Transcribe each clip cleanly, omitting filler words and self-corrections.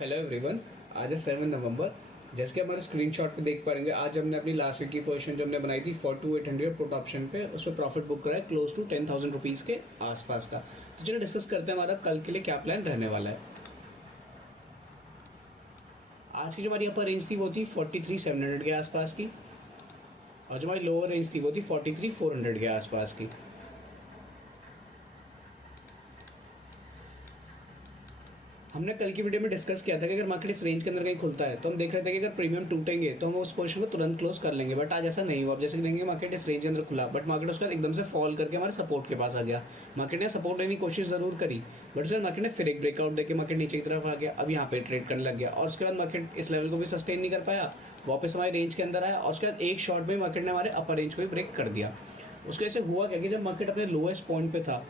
Hello everyone. आज है 7 नवंबर। जैसे कि हमारे स्क्रीनशॉट पे देख पाएंगे, आज हमने अपनी लास्ट वीक की पोजीशन जो हमने बनाई थी 42800 पुट ऑप्शन पे, उस पर प्रॉफिट बुक करा है क्लोज टू 10,000 रुपीज़ के आसपास का। तो चलिए डिस्कस करते हैं हमारा कल के लिए क्या प्लान रहने वाला है। आज की जो हमारी अपर रेंज थी वो थी 43,700 के आसपास की, और जो हमारी लोअर रेंज थी वो थी 43,400 के आसपास की। हमने कल की वीडियो में डिस्कस किया था कि अगर मार्केट इस रेंज के अंदर कहीं खुलता है तो हम देख रहे थे कि अगर प्रीमियम टूटेंगे तो हम उस पोजीशन को तुरंत क्लोज कर लेंगे, बट आज ऐसा नहीं हुआ। अब जैसे कि देखेंगे मार्केट इस रेंज के अंदर खुला, बट मार्केट उसके बाद एकदम से फॉल करके हमारे सपोर्ट के पास आ गया। मार्केट ने सपोर्ट लेने की कोशिश ज़रूर करी, बट उसके बाद मार्केट ने फिर एक ब्रेकआउट देके मार्केट नीचे की तरफ आ गया। अब यहाँ पे ट्रेड करने लग गया, और उसके बाद मार्केट इस लेवल को भी सस्टेन नहीं कर पाया, वापस हमारे रेंज के अंदर आया, और उसके बाद एक शॉर्ट में मार्केट ने हमारे अपर रेंज को भी ब्रेक कर दिया। उसके वजह से हुआ क्या कि जब मार्केट अपने लोएस्ट पॉइंट पे था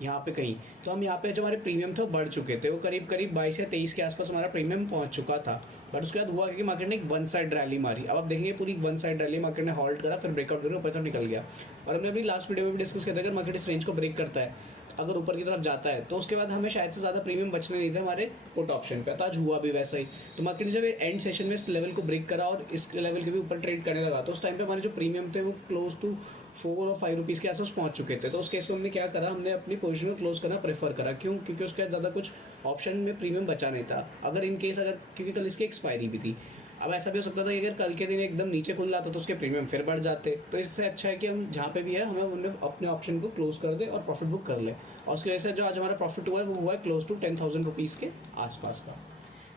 यहाँ पे कहीं, तो हम यहाँ पे जो हमारे प्रीमियम थे वो बढ़ चुके थे, वो करीब करीब 22 या 23 के आसपास हमारा प्रीमियम पहुँच चुका था। बट उसके बाद हुआ कि मार्केट ने एक वन साइड रैली मारी। अब आप देखेंगे पूरी वन साइड रैली मार्केट ने हॉल्ट करा, फिर ब्रेकआउट करके ऊपर तरफ निकल गया। और हमने अभी लास्ट वीडियो में भी डिस्कस किया था, अगर मार्केट इस रेंज को ब्रेक करता है, अगर ऊपर की तरफ जाता है, तो उसके बाद हमें शायद से ज़्यादा प्रीमियम बचने नहीं थे हमारे पुट ऑप्शन पे। तो आज हुआ भी वैसा ही। तो मार्केट ने जब एंड सेशन में इस लेवल को ब्रेक करा और इस लेवल के भी ऊपर ट्रेड करने लगा, तो उस टाइम पे हमारे जो प्रीमियम थे वो क्लोज टू 4 और 5 रुपीज़ के आसपास पहुंच चुके थे। तो उस केस में हमने क्या करा, हमने अपनी पोजीशन को क्लोज करना प्रेफर करा। क्यों? क्योंकि उसके बाद ज़्यादा कुछ ऑप्शन में प्रीमियम बचा नहीं था। अगर इन केस अगर, क्योंकि कल इसकी एक्सपायरी भी थी। अब ऐसा भी हो सकता था कि अगर कल के दिन एकदम नीचे खुल जाता तो उसके प्रीमियम फिर बढ़ जाते। तो इससे अच्छा है कि हम जहाँ पे भी है हमें उनमें अपने ऑप्शन को क्लोज कर दे और प्रॉफिट बुक कर ले। और उसकी वजह से जो आज हमारा प्रॉफिट हुआ है वो हुआ है क्लोज टू 10,000 रुपीज़ के आसपास का।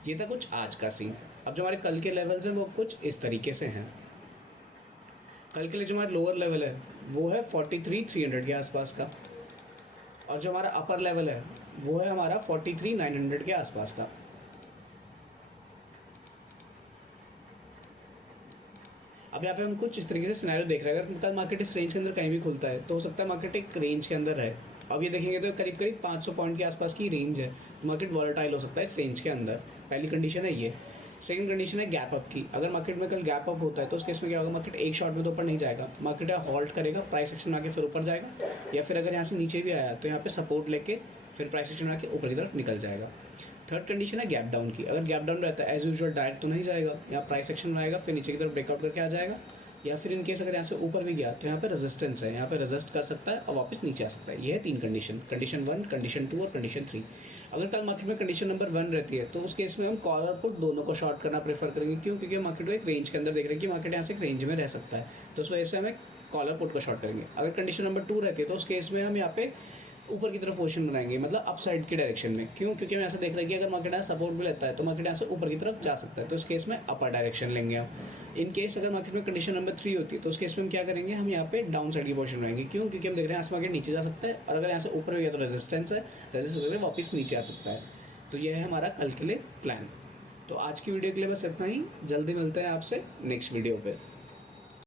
ये था कुछ आज का सीन। अब जो हमारे कल के लेवल्स हैं वो कुछ इस तरीके से हैं। कल के लिए जो हमारा लोअर लेवल है वो है 43,300 के आसपास का, और जो हमारा अपर लेवल है वो है हमारा 43,900 के आसपास का। अब यहाँ पे हम कुछ इस तरीके से सिनेरियो देख रहे हैं। अगर कल मार्केट इस रेंज के अंदर कहीं भी खुलता है तो हो सकता है मार्केट एक रेंज के अंदर है। अब ये देखेंगे तो करीब करीब 500 पॉइंट के आसपास की रेंज है, मार्केट वॉलेटाइल हो सकता है इस रेंज के अंदर। पहली कंडीशन है ये। सेकंड कंडीशन है गैप अप की। अगर मार्केट में कल गैप अप होता है तो उस केस में क्या होगा, मार्केट एक शॉट में तो ऊपर नहीं जाएगा, मार्केट हॉल्ट करेगा, प्राइस एक्शन में आके फिर ऊपर जाएगा, या फिर अगर यहाँ से नीचे भी आया तो यहाँ पे सपोर्ट लेके फिर प्राइस एक्शन में आके ऊपर की तरफ निकल जाएगा। थर्ड कंडीशन है गैप डाउन की। अगर गैप डाउन रहता है एज यूजुअल डायरेक्ट तो नहीं जाएगा, यहाँ प्राइस एक्शन में आएगा, फिर नीचे की तरफ ब्रेकआउट करके आ जाएगा, या फिर इन केस अगर यहाँ से ऊपर भी गया तो यहाँ पे रेजिस्टेंस है, यहाँ पे रेजिस्ट कर सकता है और वापस नीचे आ सकता है। ये है तीन कंडीशन, कंडीशन 1, कंडीशन 2 और कंडीशन 3। अगर कल मार्केट में कंडीशन नंबर 1 रहती है तो उस केस में हम कॉल और पुट दोनों को शॉर्ट करना प्रेफर करेंगे। क्यों? क्योंकि मार्केट को एक रेंज के अंदर देख रहे हैं कि मार्केट यहाँ से एक रेंज में रह सकता है, तो उस वजह से हमें कॉल और पुट को शॉर्ट करेंगे। अगर कंडीशन नंबर 2 रहती है तो उस केस में हम यहाँ पे ऊपर की तरफ पोजीशन बनाएंगे, मतलब अप साइड की डायरेक्शन में। क्यों? क्योंकि हम ऐसा देख रहे हैं कि अगर मार्केट यहाँ सपोर्ट भी लेता है तो मार्केट यहाँ से ऊपर की तरफ जा सकता है, तो इस केस में अपर डायरेक्शन लेंगे हम। इन केस अगर मार्केट में कंडीशन नंबर 3 होती है तो उस केस में हम क्या करेंगे, हम यहाँ पे डाउन साइड की पोजीशन बनाएंगे। क्यों? क्योंकि हम देख रहे हैं यहाँ से मार्केट नीचे जा सकता है, और अगर यहाँ से ऊपर हो गया तो रेजिस्टेंस है, रेजिस्ट करके वापस नीचे आ सकता है। तो यह है हमारा कल के लिए प्लान। तो आज की वीडियो के लिए बस इतना ही। जल्दी मिलते हैं आपसे नेक्स्ट वीडियो पे।